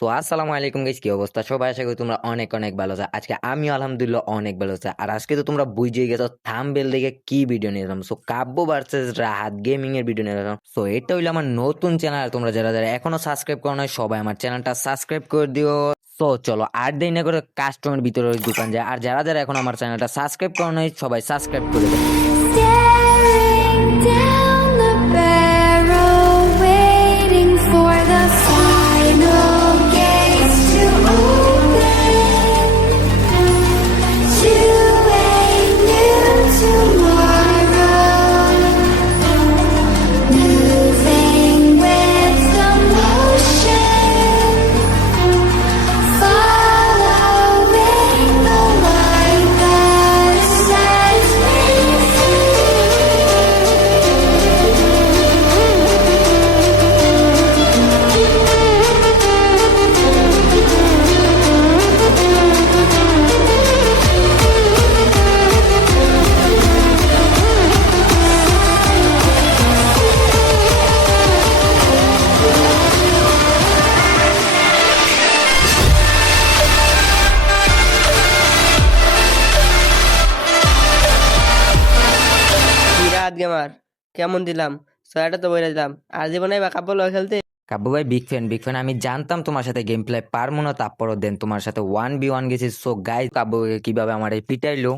So আসসালামু আলাইকুম guys, কি অবস্থা সবাই? আশা করি তোমরা অনেক অনেক ভালো আছো। আজকে আমি আলহামদুলিল্লাহ অনেক ভালো আছি। আর আজকে তো তোমরা বুঝেই গেছো থাম্বনেল দেখে কি ভিডিও নিয়ে এলাম। সো কাব্য ভার্সেস রাহাত গেমিং এর ভিডিও নিয়ে এলাম। সো এটা হইলো আমার নতুন চ্যানেল। তোমরা যারা যারা এখনো সাবস্ক্রাইব করো নাই সবাই আমার চ্যানেলটা সাবস্ক্রাইব করে দিও। সো চলো আর দেরি না করে কাস্টমার ভিতরে দোকান যায়। আর যারা যারা এখন আমার চ্যানেলটা সাবস্ক্রাইব করো নাই সবাই সাবস্ক্রাইব করে দেয়। Staring down the barrel, waiting for the final gates to open to a new tomorrow. Moving with the motion, following the light that sets me free. রাত গেমার কেমন দিলাম? ছয়টা তো বইরা দিলাম। আর জীবনে বা কাব্য লয় খেলতে। কাব্য ভাই বিগ ফ্যান। আমি জানতাম তোমার সাথে গেম প্লে পারবো না, তারপরও দেন তোমার সাথে 1v1 গেছি। সো গাইস কাব্য কিভাবে আমার এই পিটাইলো